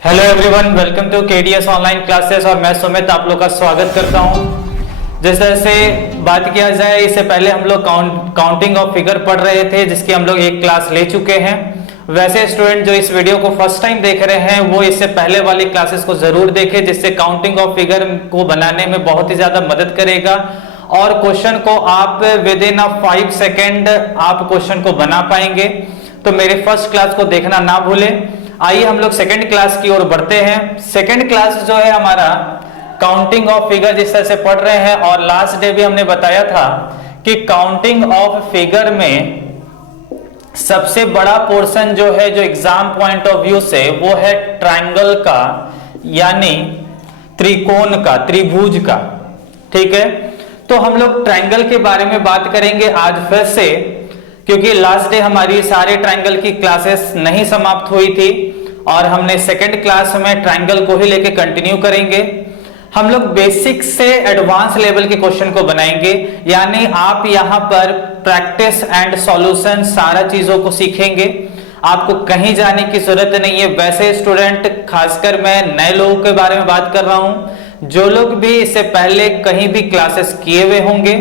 Hello everyone, welcome to KDS online classes. और मैं सुमित आप लोग का स्वागत करता हूं। जिस तरह से बात किया जाए, इससे पहले हम लोग काउंटिंग ऑफ फिगर पढ़ रहे थे, जिसकी हम लोग एक क्लास ले चुके हैं। वैसे स्टूडेंट जो इस वीडियो को फर्स्ट टाइम देख रहे हैं, वो इससे पहले वाली क्लासेस को जरूर देखें, जिससे काउंटिंग ऑफ फिगर को बनाने में बहुत ही ज्यादा मदद करेगा और क्वेश्चन को आप विद इन 5 सेकेंड आप क्वेश्चन को बना पाएंगे। तो मेरे फर्स्ट क्लास को देखना ना भूलें। आइए हम लोग सेकंड क्लास की ओर बढ़ते हैं। सेकंड क्लास जो है हमारा काउंटिंग ऑफ फिगर जिस तरह से पढ़ रहे हैं, और लास्ट डे भी हमने बताया था कि काउंटिंग ऑफ फिगर में सबसे बड़ा पोर्शन जो है, जो एग्जाम पॉइंट ऑफ व्यू से, वो है ट्रायंगल का, यानी त्रिकोण का, त्रिभुज का। ठीक है, तो हम लोग ट्रायंगल के बारे में बात करेंगे आज फिर से, क्योंकि लास्ट डे हमारी सारे ट्रायंगल की क्लासेस नहीं समाप्त हुई थी और हमने सेकंड क्लास में ट्रायंगल को ही लेके कंटिन्यू करेंगे। हम लोग बेसिक से एडवांस लेवल के क्वेश्चन को बनाएंगे, यानी आप यहां पर प्रैक्टिस एंड सॉल्यूशन सारा चीजों को सीखेंगे। आपको कहीं जाने की जरूरत नहीं है। वैसे स्टूडेंट, खासकर मैं नए लोगों के बारे में बात कर रहा हूं, जो लोग भी इससे पहले कहीं भी क्लासेस किए हुए होंगे,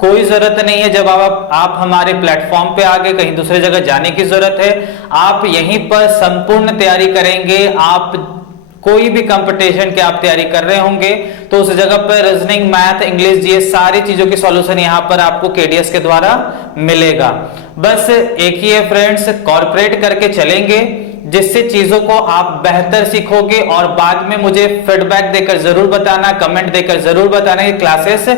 कोई जरूरत नहीं है जब आप हमारे प्लेटफॉर्म पे आगे कहीं दूसरे जगह जाने की जरूरत है। आप यहीं पर संपूर्ण तैयारी करेंगे। आप कोई भी कंपटीशन की आप तैयारी कर रहे होंगे तो उस जगह पर रीजनिंग, मैथ, इंग्लिश, जीएस सारी चीजों की सॉल्यूशन यहां पर आपको केडीएस के द्वारा मिलेगा। बस एक ही है फ्रेंड्स, कॉर्पोरेट करके चलेंगे, जिससे चीजों को आप बेहतर सीखोगे। और बाद में मुझे फीडबैक देकर जरूर बताना, कमेंट देकर जरूर बताना कि क्लासेस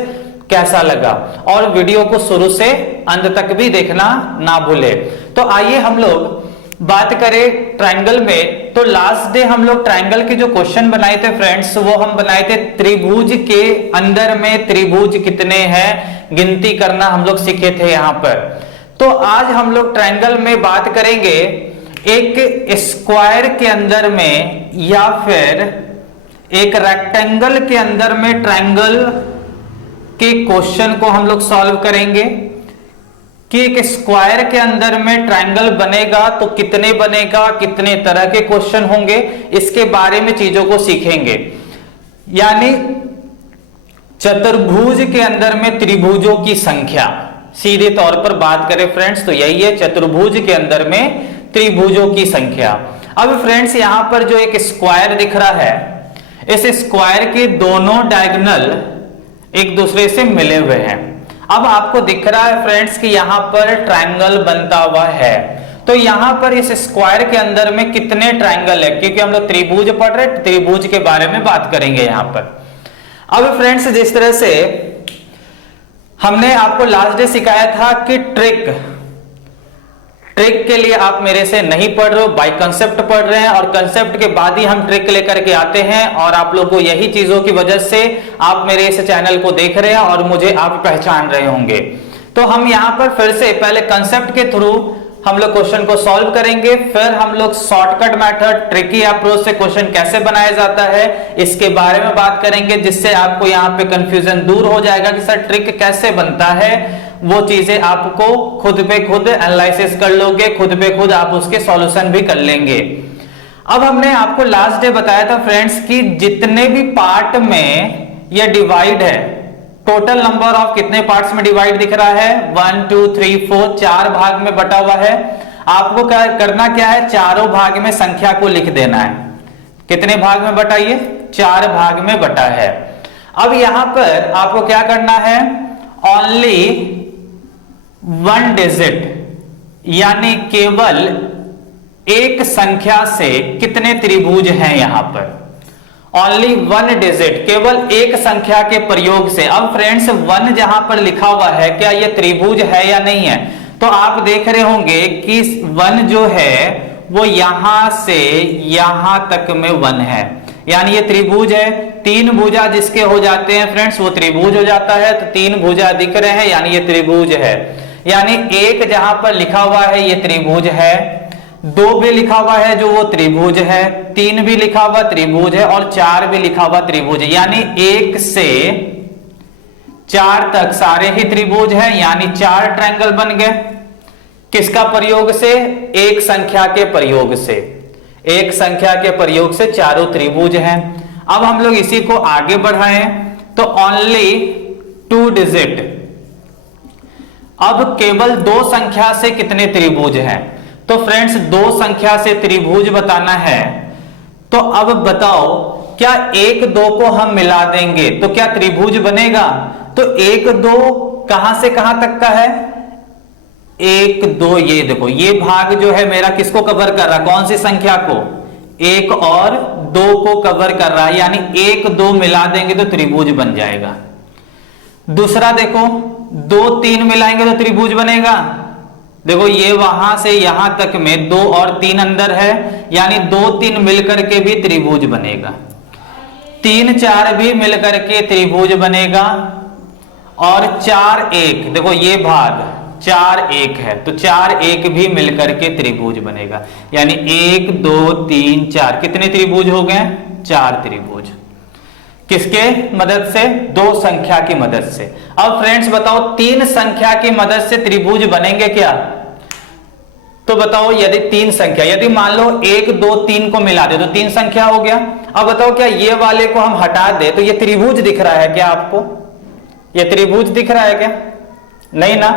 कैसा लगा, और वीडियो को शुरू से अंत तक भी देखना ना भूले। तो आइए हम लोग बात करें ट्रायंगल में। तो लास्ट डे हम लोग ट्रायंगल के जो क्वेश्चन बनाए थे फ्रेंड्स, वो हम बनाए थे त्रिभुज के अंदर में त्रिभुज कितने हैं, गिनती करना हम लोग सीखे थे यहां पर। तो आज हम लोग ट्रायंगल में बात करेंगे एक स्क्वायर के अंदर में या फिर एक रेक्टेंगल के अंदर में ट्रायंगल के क्वेश्चन को हम लोग सॉल्व करेंगे कि एक स्क्वायर के अंदर में ट्रायंगल बनेगा तो कितने बनेगा, कितने तरह के क्वेश्चन होंगे, इसके बारे में चीजों को सीखेंगे। यानी चतुर्भुज के अंदर में त्रिभुजों की संख्या, सीधे तौर पर बात करें फ्रेंड्स तो यही है, चतुर्भुज के अंदर में त्रिभुजों की संख्या। अब फ्रेंड्स यहां पर जो एक स्क्वायर दिख रहा है, इस स्क्वायर के दोनों डायगोनल एक दूसरे से मिले हुए हैं। अब आपको दिख रहा है फ्रेंड्स कि यहां पर ट्रायंगल बनता हुआ है। तो यहां पर इस स्क्वायर के अंदर में कितने ट्रायंगल है, क्योंकि हम लोग त्रिभुज पढ़ रहे हैं, त्रिभुज के बारे में बात करेंगे यहां पर। अब फ्रेंड्स जिस तरह से हमने आपको लास्ट डे सिखाया था कि ट्रिक के लिए आप मेरे से नहीं पढ़ रहे हो, बाय कंसेप्ट पढ़ रहे हैं, और कंसेप्ट के बाद ही हम ट्रिक लेकर के आते हैं। और आप लोगों को यही चीजों की वजह से आप मेरे इस चैनल को देख रहे हैं और मुझे आप पहचान रहे होंगे। तो हम यहां पर फिर से पहले कंसेप्ट के थ्रू हम लोग क्वेश्चन को सॉल्व करेंगे, फिर हम लोग शॉर्टकट मेथड, ट्रिकी अप्रोच से क्वेश्चन कैसे बनाया जाता है इसके बारे में बात करेंगे, जिससे आपको यहां पे कंफ्यूजन दूर हो जाएगा कि सर ट्रिक कैसे बनता है। वो चीजें आपको खुद पे खुद एनालिसिस कर लोगे, खुद पे खुद आप उसके सॉल्यूशन भी कर लेंगे। अब हमने आपको लास्ट डे बताया था फ्रेंड्स कि जितने भी पार्ट में यह डिवाइड है, टोटल नंबर ऑफ कितने पार्ट्स में डिवाइड दिख रहा है, 1 2 3 4, 4 भाग में बटा हुआ है। आपको क्या करना क्या है, चारों भाग में संख्या को लिख देना है। कितने भाग में बटा, ये 4 भाग में बटा है। अब यहां पर आपको क्या करना है, ओनली 1 डिजिट, यानी केवल एक संख्या से कितने त्रिभुज हैं यहां पर, ओनली 1 डिजिट, केवल एक संख्या के प्रयोग से। अब फ्रेंड्स 1 जहां पर लिखा हुआ है, क्या यह त्रिभुज है या नहीं है? तो आप देख रहे होंगे कि 1 जो है वो यहां से यहां तक में 1 है, यानी ये त्रिभुज है। 3 भुजा जिसके हो जाते हैं फ्रेंड्स वो त्रिभुज हो जाता है। तो 3 भुजा दिख रहे हैं, यानी ये त्रिभुज है। यानी 1 जहां पर लिखा हुआ है ये त्रिभुज है, 2 भी लिखा हुआ है जो वो त्रिभुज है, 3 भी लिखा हुआ त्रिभुज है, और 4 भी लिखा हुआ त्रिभुज है। यानी 1 से 4 तक सारे ही त्रिभुज हैं, यानी 4 ट्रायंगल बन गए। किसका प्रयोग से? एक संख्या के प्रयोग से। एक संख्या के प्रयोग से चारों त्रिभुज हैं। अब हम लोग इसी को आगे बढ़ाएं तो ओनली 2 डिजिट, अब केवल 2 संख्या से कितने त्रिभुज हैं? तो फ्रेंड्स 2 संख्या से त्रिभुज बताना है, तो अब बताओ क्या 1 2 को हम मिला देंगे तो क्या त्रिभुज बनेगा? तो 1 2 कहां से कहां तक का है? 1 2, ये देखो ये भाग जो है मेरा किसको कवर कर रहा है? कौन सी संख्या को? 1 और 2 को कवर कर रहा है, यानी 1 2 मिला देंगे तो त्रिभुज बन जाएगा। दूसरा देखो 2 3 मिलाएंगे तो त्रिभुज बनेगा। देखो ये वहां से यहां तक में 2 और 3 अंदर है, यानी 2 3 मिलकर के भी त्रिभुज बनेगा। 3 4 भी मिलकर के त्रिभुज बनेगा। और 4 1, देखो ये भाग 4 1 है तो 4 1 भी मिलकर के त्रिभुज बनेगा, यानी 1 2 3 4 कितने त्रिभुज हो गए? 4 त्रिभुज। किसके मदद से? 2 संख्या की मदद से। अब फ्रेंड्स बताओ 3 संख्या की मदद से त्रिभुज बनेंगे क्या? तो बताओ यदि 3 संख्या, यदि मान लो 1 2 3 को मिला दे तो 3 संख्या हो गया। अब बताओ क्या ये वाले को हम हटा दे तो ये त्रिभुज दिख रहा है क्या आपको? ये त्रिभुज दिख रहा है क्या? नहीं ना,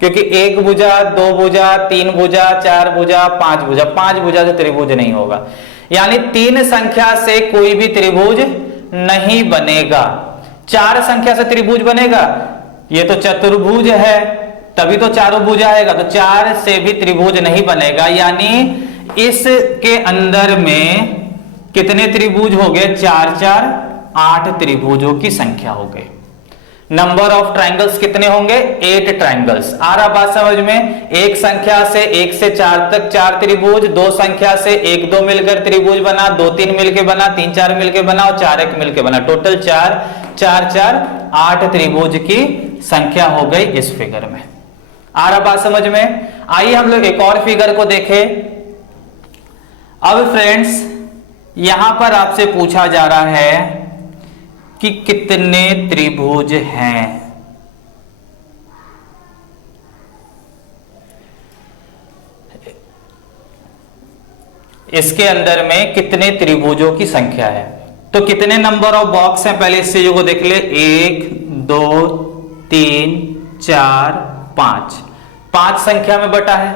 क्योंकि 1 भुजा 2 भुजा 3 भुजा 4 भुजा 5 भुजा, 5 भुजा से त्रिभुज नहीं होगा, यानी 3 संख्या से कोई भी त्रिभुज नहीं बनेगा। 4 संख्या से त्रिभुज बनेगा, ये तो चतुर्भुज है तभी तो चारों भुज आएगा, तो 4 से भी त्रिभुज नहीं बनेगा, यानी इसके अंदर में कितने त्रिभुज हो गए? 4 4 8 त्रिभुजों की संख्या हो गई। नंबर ऑफ ट्रायंगल्स कितने होंगे? 8 ट्रायंगल्स। आ रहा बात समझ में? एक संख्या से 1 से 4 तक 4 त्रिभुज, 2 संख्या से 1 2 मिलकर त्रिभुज बना, 2 3 मिलकर बना, 3 4 मिलकर बना और 4 1 मिलकर बना। टोटल 4 4 4 8 त्रिभुज की संख्या हो गई इस फिगर में। आ रहा बात समझ में? आइए हम लोग एक और फिगर को देखें। अब फ्रेंड्स यहां पर आपसे पूछा जा रहा है कि कितने त्रिभुज हैं। इसके अंदर में कितने त्रिभुजों की संख्या है? तो कितने नंबर ऑफ बॉक्स हैं पहले इस चीजों को देख ले। 1 2 3 4 5, 5 संख्या में बटा है।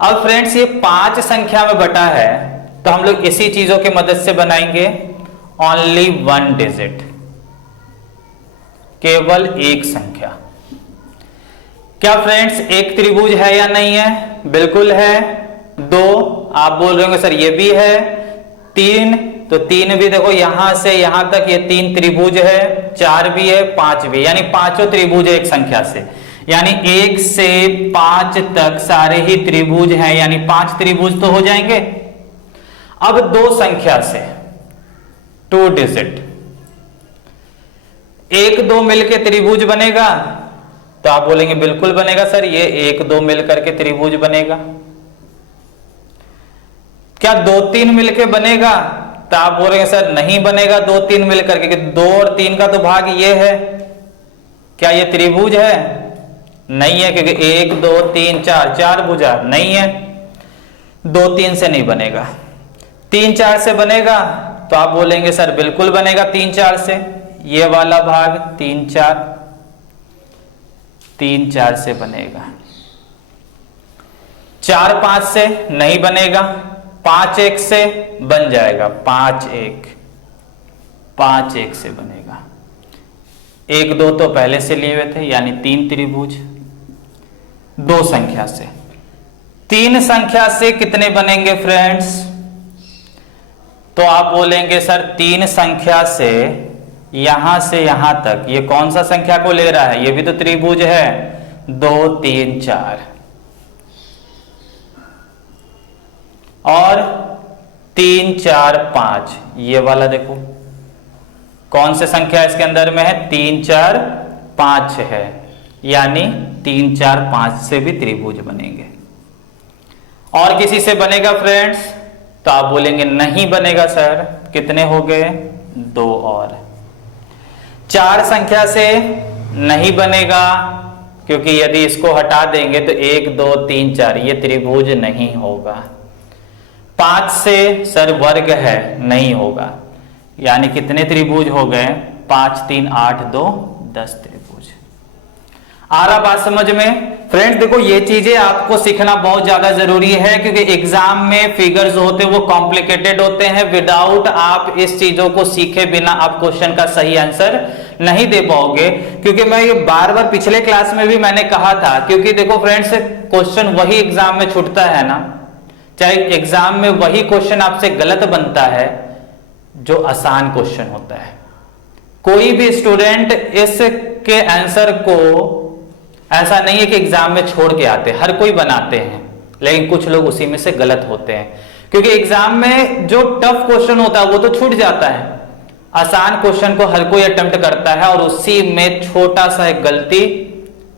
अब फ्रेंड्स ये 5 संख्या में बटा है तो हम लोग इसी चीजों की मदद से बनाएंगे ओनली 1 डिजिट, केवल एक संख्या। क्या फ्रेंड्स एक त्रिभुज है या नहीं है? बिल्कुल है। 2 आप बोल रहे होंगे सर ये भी है। 3 तो 3 भी देखो यहां से यहां तक ये 3 त्रिभुज है। 4 भी है, 5 भी, यानी 5 त्रिभुज है एक संख्या से, यानी 1 से 5 तक सारे ही त्रिभुज हैं, यानी 5 त्रिभुज तो हो जाएंगे। अब 2 संख्या से 2 डिजिट, 1 2 मिलके त्रिभुज बनेगा? तो आप बोलेंगे बिल्कुल बनेगा सर, ये 1 2 मिलकर के त्रिभुज बनेगा। क्या 2 3 मिलके बनेगा? तो आप बोलेंगे सर नहीं बनेगा 2 3 मिलकर के, 2 और 3 का तो भाग ये है। क्या ये त्रिभुज है? नहीं है, क्योंकि 1 2 3 4 4 भुजा नहीं है। 2 3 से नहीं बनेगा। 3 4 से बनेगा? तो आप बोलेंगे सर बिल्कुल बनेगा 3 4 से। ये वाला भाग 3 4 से बनेगा। 4 5 से नहीं बनेगा। 5 1 से बन जाएगा। 5 1 से बनेगा। 1 2 तो पहले से लिए हुए थे, यानी 3 त्रिभुज। 2 संख्या से, 3 संख्या से कितने बनेंगे फ्रेंड्स? तो आप बोलेंगे सर 3 संख्या से यहां तक ये कौन सा संख्या को ले रहा है? ये भी तो त्रिभुज है। 2 3 4 और 3 4 5, ये वाला देखो कौन से संख्या इसके अंदर में है? 3 4 5 है, यानी 3 4 5 से भी त्रिभुज बनेंगे। और किसी से बनेगा फ्रेंड्स? तो आप बोलेंगे नहीं बनेगा सर। कितने हो गए? 2 और। 4 संख्या से नहीं बनेगा, क्योंकि यदि इसको हटा देंगे तो 1 2 3 4 ये त्रिभुज नहीं होगा। 5 से सर वर्ग है, नहीं होगा। यानी कितने त्रिभुज हो गए? 5 3 8 2 10 त्रिभुज। आ रहा बात समझ में? फ्रेंड्स देखो, ये चीजें आपको सीखना बहुत ज्यादा जरूरी है, क्योंकि एग्जाम में फिगर्स होते हैं वो कॉम्प्लिकेटेड होते हैं। विदाउट आप इस चीजों को सीखे बिना आप क्वेश्चन का सही आंसर नहीं दे पाओगे। क्योंकि मैं ये बार बार पिछले क्लास में भी मैंने कहा था, क्योंकि देखो फ्रेंड्स, क्वेश्चन वही एग्जाम में छूटता है ना, चाहे एग्जाम में वही क्वेश्चन आपसे गलत बनता है जो आसान क्वेश्चन होता है। कोई भी स्टूडेंट इसके आंसर को ऐसा नहीं है कि एग्जाम में छोड़ के आते, हर कोई बनाते हैं, लेकिन कुछ लोग उसी में से गलत होते हैं। क्योंकि एग्जाम में जो टफ क्वेश्चन होता है वो तो छूट जाता है, आसान क्वेश्चन को हर कोई अटेम्प्ट करता है, और उसी में छोटा सा एक गलती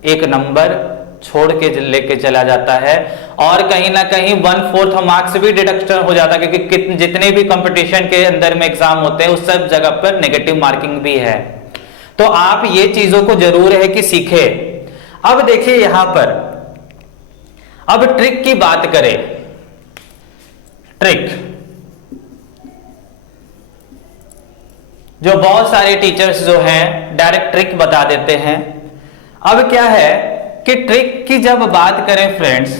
1 नंबर छोड़ के लेके चला जाता है, और कहीं ना कहीं 1/4 मार्क्स भी डिडक्शन हो जाता है। क्योंकि जितने भी कंपटीशन के अंदर में एग्जाम होते हैं उस सब जगह पर नेगेटिव मार्किंग भी है। तो आप ये चीजों को जरूर है कि सीखे। अब देखिए यहां पर, अब ट्रिक की बात करें। ट्रिक जो बहुत सारे टीचर्स जो हैं डायरेक्ट ट्रिक बता देते हैं। अब क्या है कि ट्रिक की जब बात करें फ्रेंड्स,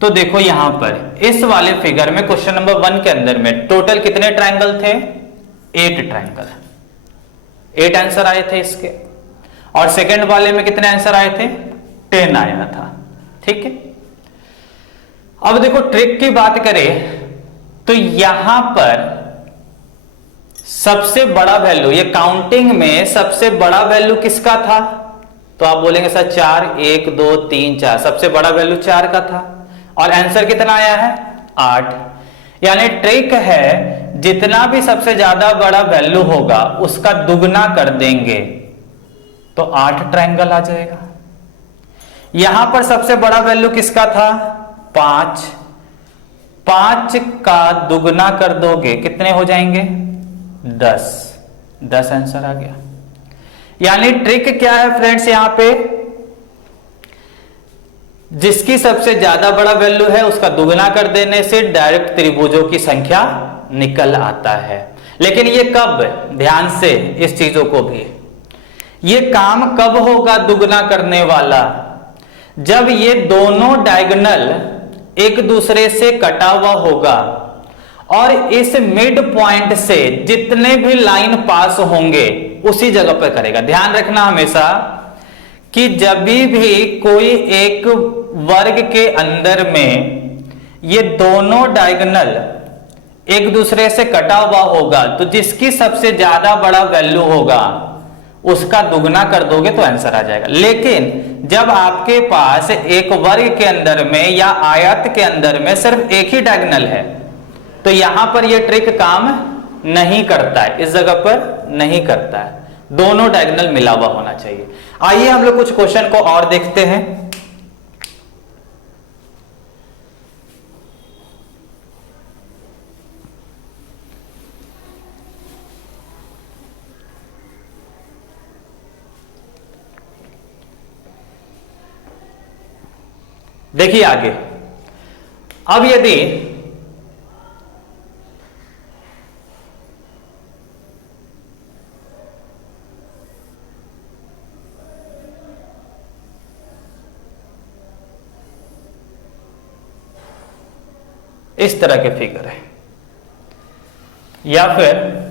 तो देखो यहां पर इस वाले फिगर में क्वेश्चन नंबर 1 के अंदर में टोटल कितने ट्रायंगल थे? 8 ट्रायंगल, 8 आंसर आए थे इसके। और सेकंड वाले में कितने आंसर आए थे? 10 आया था। ठीक है। अब देखो ट्रिक की बात करें तो यहां पर सबसे बड़ा वैल्यू, ये काउंटिंग में सबसे बड़ा वैल्यू किसका था? तो आप बोलेंगे सर 4, 1 2 3 4, सबसे बड़ा वैल्यू 4 का था। और आंसर कितना आया है? 8। यानी ट्रिक है, जितना भी सबसे ज्यादा बड़ा वैल्यू होगा उसका दुगना कर देंगे तो 8 ट्रायंगल आ जाएगा। यहां पर सबसे बड़ा वैल्यू किसका था? 5। 5 का दुगना कर दोगे कितने हो जाएंगे? 10। 10 आंसर आ गया। यानी ट्रिक क्या है फ्रेंड्स, यहां पे जिसकी सबसे ज्यादा बड़ा वैल्यू है उसका दुगना कर देने से डायरेक्ट त्रिभुजों की संख्या निकल आता है। लेकिन ये कब? ध्यान से इस चीजों को भी, ये काम कब होगा दुगना करने वाला? जब ये दोनों डायगोनल एक दूसरे से कटा हुआ होगा और इस मिड पॉइंट से जितने भी लाइन पास होंगे उसी जगह पर करेगा। ध्यान रखना हमेशा कि जब भी कोई एक वर्ग के अंदर में ये दोनों डायगोनल एक दूसरे से कटा हुआ होगा तो जिसकी सबसे ज्यादा बड़ा वैल्यू होगा उसका दुगना कर दोगे तो आंसर आ जाएगा। लेकिन जब आपके पास एक वर्ग के अंदर में या आयत के अंदर में सिर्फ एक ही डायगोनल है तो यहां पर यह ट्रिक काम नहीं करता है, इस जगह पर नहीं करता है, दोनों डायगोनल मिला हुआ होना चाहिए। आइए हम लोग कुछ क्वेश्चन को और देखते हैं। देखिए आगे, अब यदि इस तरह के फिगर है या फिर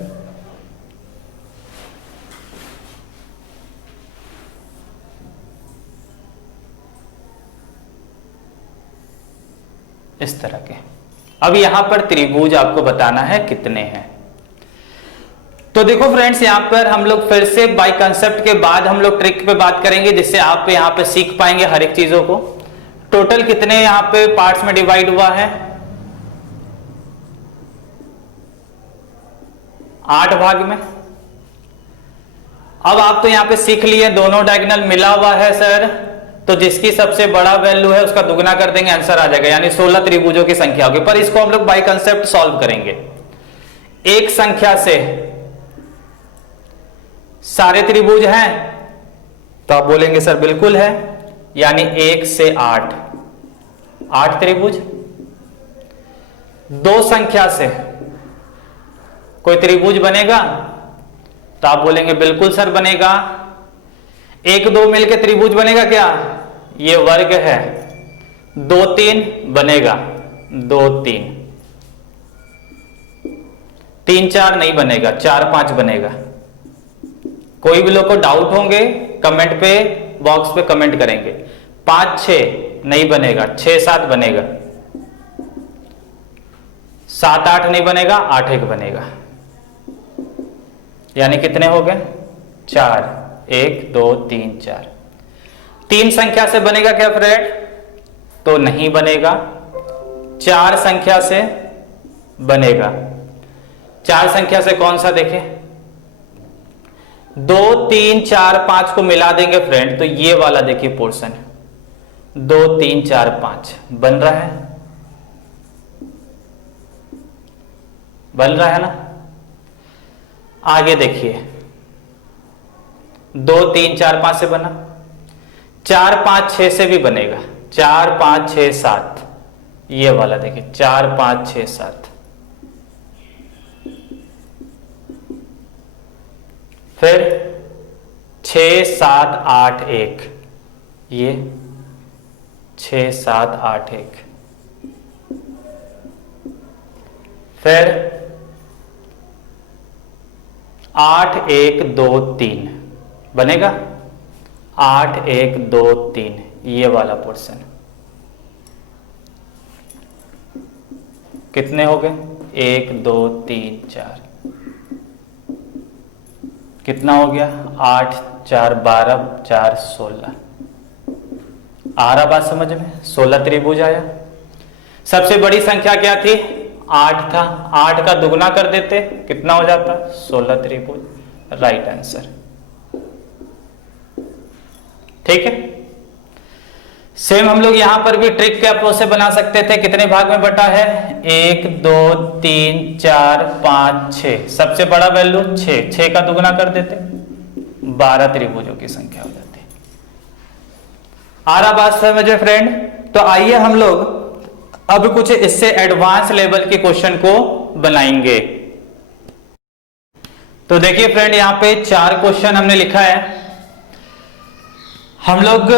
इस तरह के, अब यहां पर त्रिभुज आपको बताना है कितने हैं। तो देखो फ्रेंड्स, यहां पर हम लोग फिर से बाय कंसेप्ट के बाद हम लोग ट्रिक पे बात करेंगे जिससे आप यहां पे सीख पाएंगे हर एक चीजों को। टोटल कितने यहां पे पार्ट्स में डिवाइड हुआ है? 8 भाग में। अब आप तो यहां पे सीख लिए दोनों डायगोनल मिला हुआ है सर, तो जिसकी सबसे बड़ा वैल्यू है उसका दुगना कर देंगे आंसर आ जाएगा, यानी 16 त्रिभुजों की संख्या होगी। पर इसको हम लोग बाय कंसेप्ट सॉल्व करेंगे। एक संख्या से सारे त्रिभुज हैं तो आप बोलेंगे सर बिल्कुल है, यानी 1 से 8 त्रिभुज। दो संख्या से कोई त्रिभुज बनेगा? तो आप बोलेंगे बिल्कुल सर बनेगा। एक दो मिलके त्रिभुज बनेगा क्या? ये वर्ग है। दो तीन बनेगा, दो तीन। तीन चार नहीं बनेगा, चार पांच बनेगा। कोई भी लोग को डाउट होंगे कमेंट पे बॉक्स पे कमेंट करेंगे। पांच छह नहीं बनेगा, छह सात बनेगा। सात आठ नहीं बनेगा, आठ एक बनेगा। यानी कितने हो गए? चार। एक दो तीन चार। तीन संख्या से बनेगा क्या फ्रेंड? तो नहीं बनेगा। चार संख्या से बनेगा। चार संख्या से कौन सा देखें? दो तीन चार पांच को मिला देंगे फ्रेंड तो ये वाला देखिए पोर्शन, दो तीन चार पांच बन रहा है, बन रहा है ना। आगे देखिए, दो तीन चार पांच से बना, चार पांच छह से भी बनेगा, चार पांच छह सात, ये वाला देखिए चार पांच छह सात। फिर छह सात आठ एक, ये छह सात आठ एक। फिर आठ एक दो तीन बनेगा, आठ एक दो तीन, ये वाला पोर्शन। कितने हो गए? एक दो तीन चार। कितना हो गया? आठ चार बारह, चार सोलह। आ रहा बात समझ में? 16 त्रिभुज आया। सबसे बड़ी संख्या क्या थी? 8 था। 8 का दुगना कर देते कितना हो जाता? 16 त्रिभुज। Right answer. ठीक है। सेम हम लोग यहां पर भी ट्रिक के अप्रोच से बना सकते थे। कितने भाग में बटा है? 1 2 3 4 5 6। सबसे बड़ा वैल्यू 6, 6 का दुगना कर देते 12 त्रिभुजों की संख्या हो जाती। आ रहा बात समझ में फ्रेंड? तो आइए हम लोग अब कुछ इससे एडवांस लेवल के क्वेश्चन को बनाएंगे। तो देखिए फ्रेंड, यहां पे 4 क्वेश्चन हमने लिखा है। हम लोग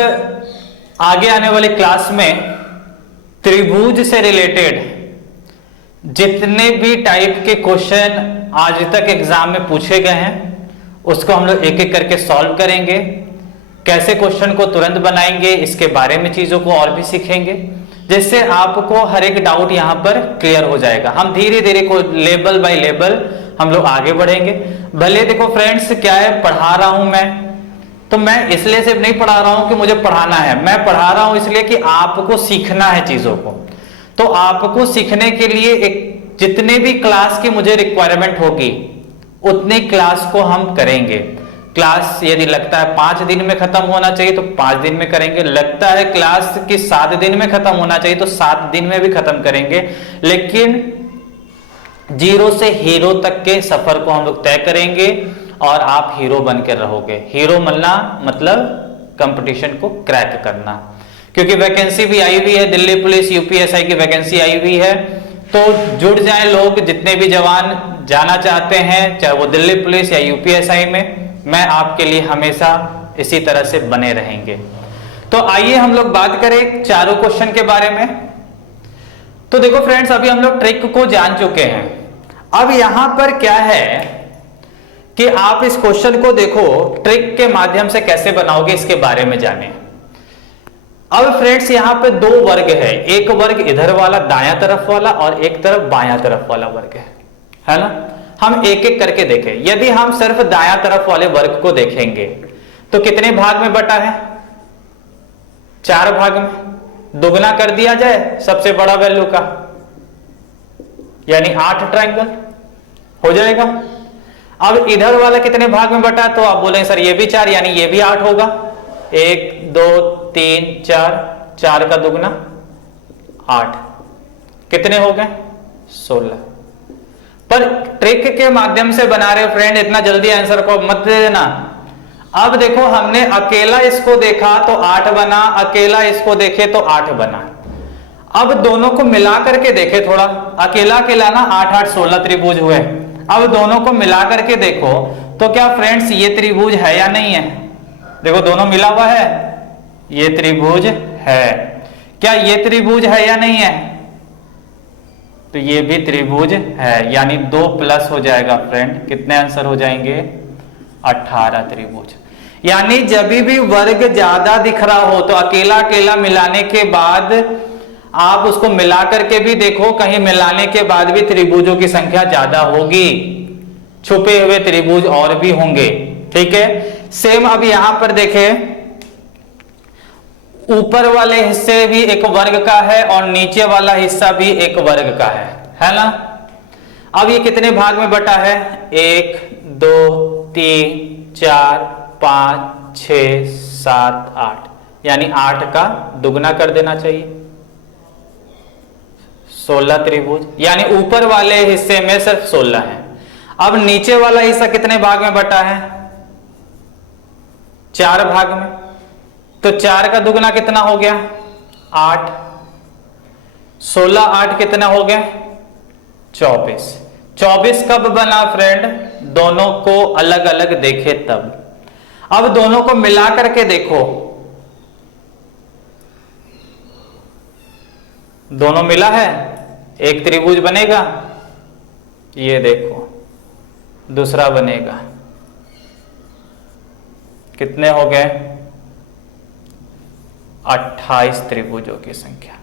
आगे आने वाली क्लास में त्रिभुज से रिलेटेड जितने भी टाइप के क्वेश्चन आज तक एग्जाम में पूछे गए हैं उसको हम लोग एक एक करके सॉल्व करेंगे। कैसे क्वेश्चन को तुरंत बनाएंगे इसके बारे में चीजों को और भी सीखेंगे, जिससे आपको हर एक डाउट यहां पर क्लियर हो जाएगा। हम धीरे धीरे को लेवल बाय लेवल हम लोग आगे बढ़ेंगे। भले देखो फ्रेंड्स, क्या है, पढ़ा रहा हूं मैं, तो मैं इसलिए सिर्फ नहीं पढ़ा रहा हूं कि मुझे पढ़ाना है, मैं पढ़ा रहा हूं इसलिए कि आपको सीखना है चीजों को। तो आपको सीखने के लिए एक जितने भी क्लास की मुझे रिक्वायरमेंट होगी उतने क्लास को हम करेंगे। क्लास यदि लगता है 5 दिन में खत्म होना चाहिए तो 5 दिन में करेंगे, लगता है क्लास की 7 दिन में खत्म होना चाहिए तो 7 दिन में भी खत्म करेंगे। लेकिन जीरो से हीरो तक के सफर को हम लोग तय करेंगे और आप हीरो बनकर रहोगे। हीरो बनना मतलब कंपटीशन को क्रैक करना, क्योंकि वैकेंसी भी आई हुई है, दिल्ली पुलिस यूपीएसआई की वैकेंसी आई हुई है। तो जुड़ जाएं लोग, जितने भी जवान जाना चाहते हैं, चाहे वो दिल्ली पुलिस या यूपीएसआई में, मैं आपके लिए हमेशा इसी तरह से बने रहेंगे। तो आइए हम लोग बात करें चारों क्वेश्चन के बारे में। तो देखो फ्रेंड्स, अभी हम लोग ट्रिक को जान चुके हैं। अब यहां पर क्या है कि आप इस क्वेश्चन को देखो, ट्रिक के माध्यम से कैसे बनाओगे इसके बारे में जाने। अब फ्रेंड्स, यहां पे 2 वर्ग है, एक वर्ग इधर वाला दायां तरफ वाला और एक तरफ बायां तरफ वाला वर्ग है ना। हम एक एक करके देखें। यदि हम सिर्फ दायां तरफ वाले वर्ग को देखेंगे तो कितने भाग में बटा है? 4 भाग में। दुगना कर दिया जाए सबसे बड़ा वैल्यू का, यानी 8 ट्रायंगल हो जाएगा। अब इधर वाला कितने भाग में बटा है? तो आप बोलेंगे सर ये भी 4, यानी ये भी 8 होगा। 1 2 3 4, 4 का दुगना 8, कितने हो गए? 16। पर ट्रिक के माध्यम से बना रहे हो फ्रेंड, इतना जल्दी आंसर को मत दे देना। अब देखो, हमने अकेला इसको देखा तो 8 बना, अकेला इसको देखे तो 8 बना। अब दोनों को मिला करके देखे, थोड़ा अकेला अकेला ना 8 8 16 त्रिभुज हुए। अब दोनों को मिला करके देखो तो क्या फ्रेंड्स ये त्रिभुज है या नहीं है? देखो दोनों मिला हुआ है, ये त्रिभुज है। क्या ये त्रिभुज है या नहीं है? तो ये भी त्रिभुज है, यानी 2 प्लस हो जाएगा फ्रेंड। कितने आंसर हो जाएंगे? 18 त्रिभुज। यानी जब भी वर्ग ज्यादा दिख रहा हो तो अकेला अकेला मिलाने के बाद आप उसको मिला करके भी देखो, कहीं मिलाने के बाद भी त्रिभुजों की संख्या ज्यादा होगी, छुपे हुए त्रिभुज और भी होंगे। ठीक है, सेम अब यहां पर देखें, ऊपर वाले हिस्से भी एक वर्ग का है और नीचे वाला हिस्सा भी एक वर्ग का है ना। अब ये कितने भाग में बटा है? 1 2 3 4 5 6 7 8, यानी 8 का दुगना कर देना चाहिए, 16 त्रिभुज। यानी ऊपर वाले हिस्से में सिर्फ 16 है। अब नीचे वाला हिस्सा कितने भाग में बटा है? 4 भाग में। तो 4 का दुगना कितना हो गया? 8। 16 8 कितना हो गया? 24। 24 कब बना फ्रेंड? दोनों को अलग अलग देखे तब। अब दोनों को मिला करके देखो, दोनों मिला है, एक त्रिभुज बनेगा। ये देखो दूसरा बनेगा। कितने हो गए? 28 त्रिभुजों की संख्या।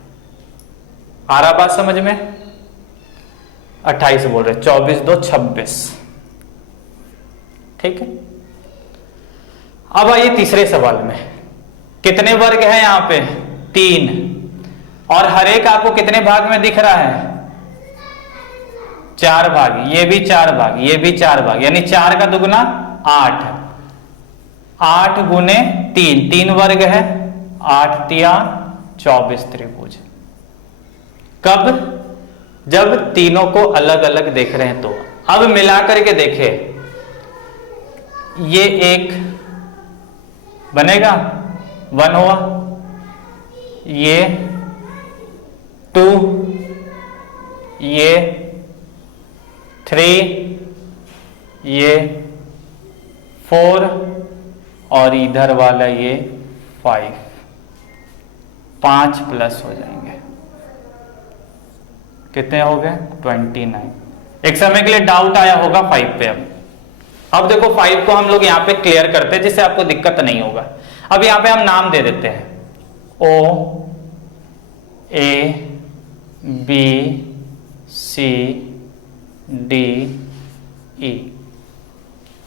आ रहा बात समझ में? 28 बोल रहे, 24 2 26। ठीक है, अब आइए तीसरे सवाल में। कितने वर्ग हैं यहां पे? 3। और हर एक आपको कितने भाग में दिख रहा है? 4 भाग। ये भी 4 भाग, ये भी 4 भाग, यानी 4 का दुगना 8। 8 गुने 3, 3 वर्ग है, 8 तिया 24 त्रिभुज। कब? जब तीनों को अलग अलग देख रहे हैं तो। अब मिला करके देखे, ये एक बनेगा, 1 हुआ, ये 2, ये 3, ये 4 और इधर वाला ये 5। 5 प्लस हो जाएंगे। कितने हो गए? 29। एक समय के लिए डाउट आया होगा 5 पे। अब देखो 5 को हम लोग यहां पे क्लियर करते हैं जिससे आपको दिक्कत नहीं होगा। अब यहां पे हम नाम दे देते हैं, O A B C D E।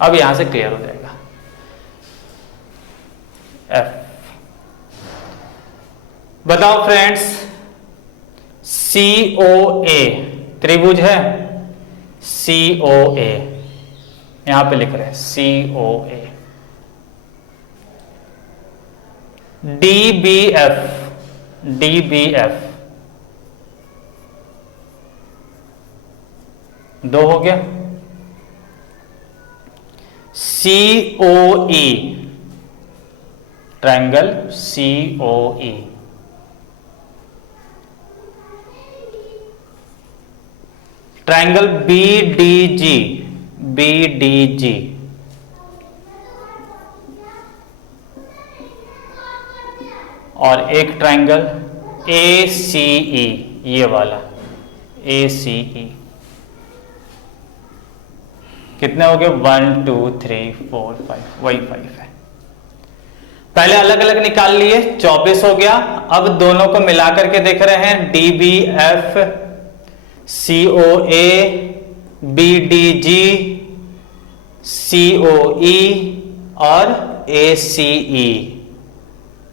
अब यहां से क्लियर हो जाएगा। F। बताओ फ्रेंड्स, COA त्रिभुज है, COA यहां पे लिख रहे हैं COA। DBF, DBF 2 हो गया। COE triangle COE। Triangle BDG, BDG। और एक ट्रायंगल ACE, ये वाला ACE। कितने हो गए? 1 2 3 4 5, वही 5 है। पहले अलग अलग निकाल लिए, 24 हो गया। अब दोनों को मिलाकर के देख रहे हैं, DBF COA BDG COE और ACE।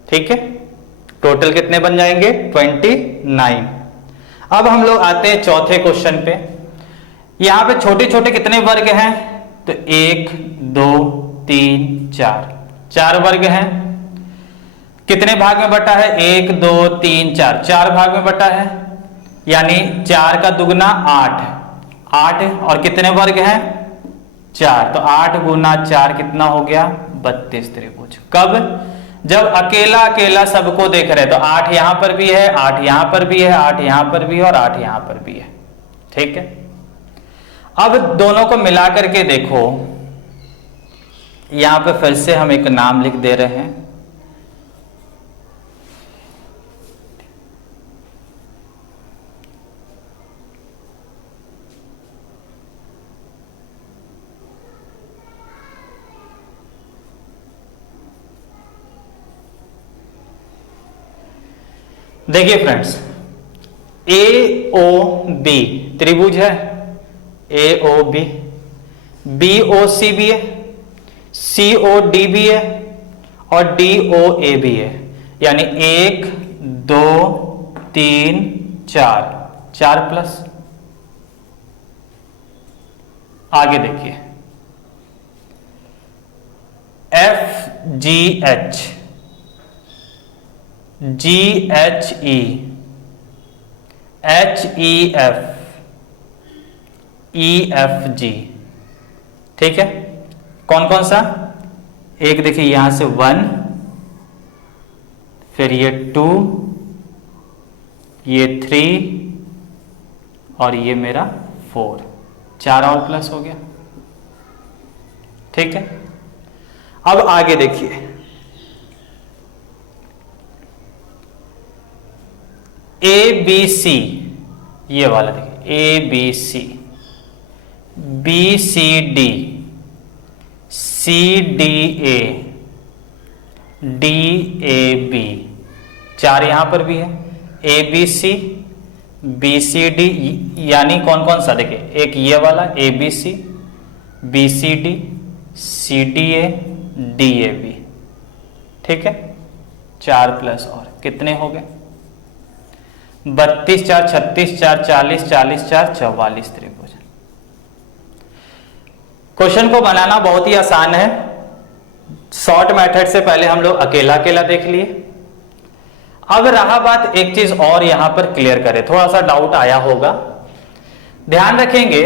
ठीक है, टोटल कितने बन जाएंगे? 29। अब हम लोग आते हैं चौथे क्वेश्चन पे। यहां पे छोटे छोटे कितने वर्ग हैं? तो 1 2 3 4, 4 वर्ग हैं। कितने भाग में बटा है? 1 2 3 4, 4 भाग में बटा है, यानी 4 का दुगना 8। 8 और कितने वर्ग हैं? 4। तो 8 गुना 4 कितना हो गया? 32 त्रिभुज। कब? जब अकेला अकेला सबको देख रहे तो 8 यहां पर भी है, 8 यहां पर भी है, 8 यहां पर भी है और 8 यहां पर भी है। ठीक है, अब दोनों को मिला करके देखो, यहां पे फिर से हम एक नाम लिख दे रहे हैं, देखिए फ्रेंड्स, ए ओ बी त्रिभुज है, ए ओ बी, बी ओ सी भी है, सी ओ डी भी है और डी ओ ए भी है। यानी 1 2 3 4, 4 प्लस। आगे देखिए, एफ जी एच, जी H E, H E F, E F G. ठीक है, कौन कौन सा? एक देखिए यहां से 1, फिर ये 2, ये 3 और ये मेरा 4, 4 और प्लस हो गया। ठीक है, अब आगे देखिए, ए बी सी, ये वाला देखिए, A B C, B C D, C D A, D A B, 4 यहां पर भी है, A B C, B C D, यानी कौन कौन सा देखिए, एक ये वाला A B C, B C D, C D A, D A B. ठीक है, 4 प्लस और कितने हो गए? 32 4 36 4 40, 40 4 44 त्रिभुज। क्वेश्चन को बनाना बहुत ही आसान है। शॉर्ट मेथड से पहले हम लोग अकेला अकेला देख लिए। अब रहा बात, एक चीज और यहां पर क्लियर करें, थोड़ा सा डाउट आया होगा, ध्यान रखेंगे।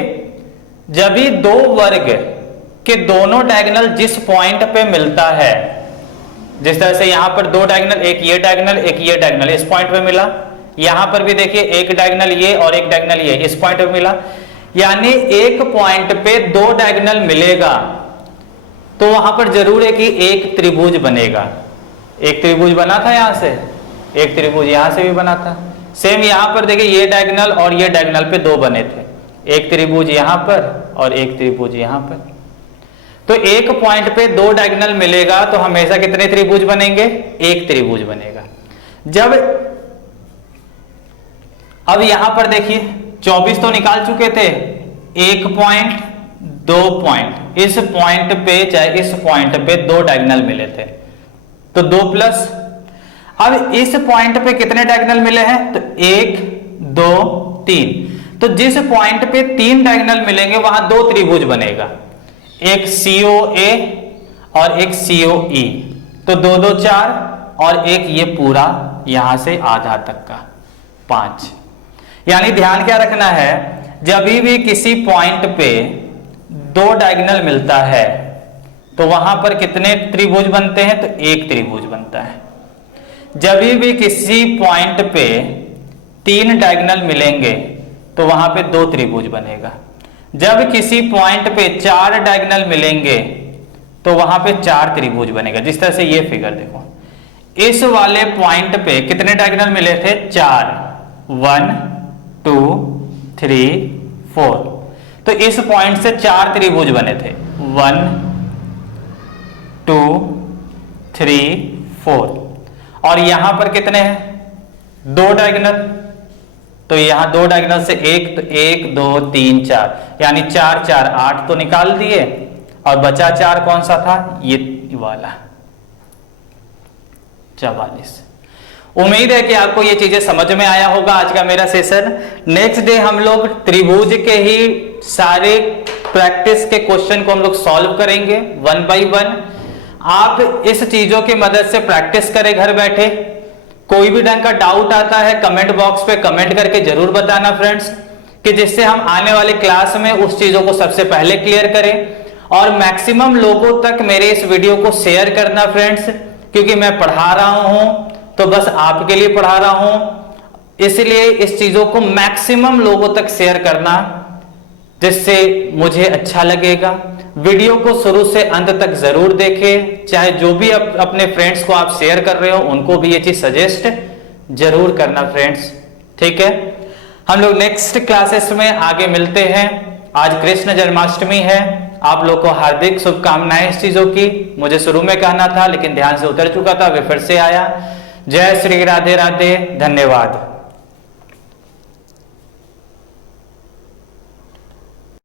जब भी दो वर्ग के दोनों डायगोनल जिस पॉइंट पे मिलता है, जिस तरह से यहां पर दो डायगोनल, एक ये डायगोनल एक ये डायगोनल इस पॉइंट पे मिला, यहां पर भी देखिए एक डायगोनल ये और एक डायगोनल ये इस पॉइंट पे मिला, यानी एक पॉइंट पे दो डायगोनल मिलेगा तो वहां पर जरूर है कि एक त्रिभुज बनेगा। एक त्रिभुज बना था यहां से, एक त्रिभुज यहां से भी बना था। सेम यहां पर देखिए ये डायगोनल और ये डायगोनल पे दो बने थे, एक त्रिभुज यहां पर और एक त्रिभुज यहां पर। तो एक पॉइंट पे दो डायगोनल मिलेगा तो हमेशा कितने त्रिभुज बनेंगे? एक त्रिभुज बनेगा। जब अब यहां पर देखिए 24 तो निकाल चुके थे, एक पॉइंट दो पॉइंट, इस पॉइंट पे चाहे इस पॉइंट पे दो डायगोनल मिले थे तो 2 प्लस। अब इस पॉइंट पे कितने डायगोनल मिले हैं? तो 1 2 3। तो जिस पॉइंट पे 3 डायगोनल मिलेंगे वहां दो त्रिभुज बनेगा, एक COA और एक COE। तो 2 2 4 और एक ये पूरा यहां से आधा तक का 5। यानी ध्यान क्या रखना है, जब भी किसी पॉइंट पे दो डायगोनल मिलता है तो वहां पर कितने त्रिभुज बनते हैं? तो एक त्रिभुज बनता है। जब भी किसी पॉइंट पे 3 डायगोनल मिलेंगे तो वहां पे दो त्रिभुज बनेगा। जब किसी पॉइंट पे 4 डायगोनल मिलेंगे तो वहां पे 4 त्रिभुज बनेगा। जिस तरह से ये फिगर देखो, इस वाले पॉइंट पे कितने डायगोनल मिले थे? 4, 1 2 3 4। तो इस पॉइंट से 4 त्रिभुज बने थे, 1 2 3 4। और यहां पर कितने हैं? 2 डायगोनल। तो यहां 2 डायगोनल से एक, तो 1 2 3 4, यानी 4 4 8 तो निकाल दिए और बचा 4 कौन सा था? ये वाला 44। उम्मीद है कि आपको ये चीजें समझ में आया होगा आज का मेरा सेशन। नेक्स्ट डे हम लोग त्रिभुज के ही सारे प्रैक्टिस के क्वेश्चन को हम लोग सॉल्व करेंगे 1 बाय 1। आप इस चीजों की मदद से प्रैक्टिस करें घर बैठे। कोई भी ढंग का डाउट आता है कमेंट बॉक्स पे कमेंट करके जरूर बताना फ्रेंड्स, कि जिससे हम आने वाले क्लास में उस चीजों को सबसे पहले क्लियर करें। और मैक्सिमम लोगों तक मेरे इस वीडियो को शेयर करना फ्रेंड्स, क्योंकि मैं पढ़ा रहा हूं तो बस आपके लिए पढ़ा रहा हूं, इसलिए इस चीजों को मैक्सिमम लोगों तक शेयर करना, जिससे मुझे अच्छा लगेगा। वीडियो को शुरू से अंत तक जरूर देखें, चाहे जो भी अपने फ्रेंड्स को आप शेयर कर रहे हो उनको भी ये चीज सजेस्ट जरूर करना फ्रेंड्स, ठीक है। हम लोग नेक्स्ट क्लासेस में आगे मिलते हैं। आज कृष्ण जन्माष्टमी है, आप लोग को हार्दिक शुभकामनाएं इस चीजों की। मुझे शुरू में कहना था लेकिन ध्यान से उतर चुका था, वे फिर से आया। जय श्री राधे राधे, धन्यवाद।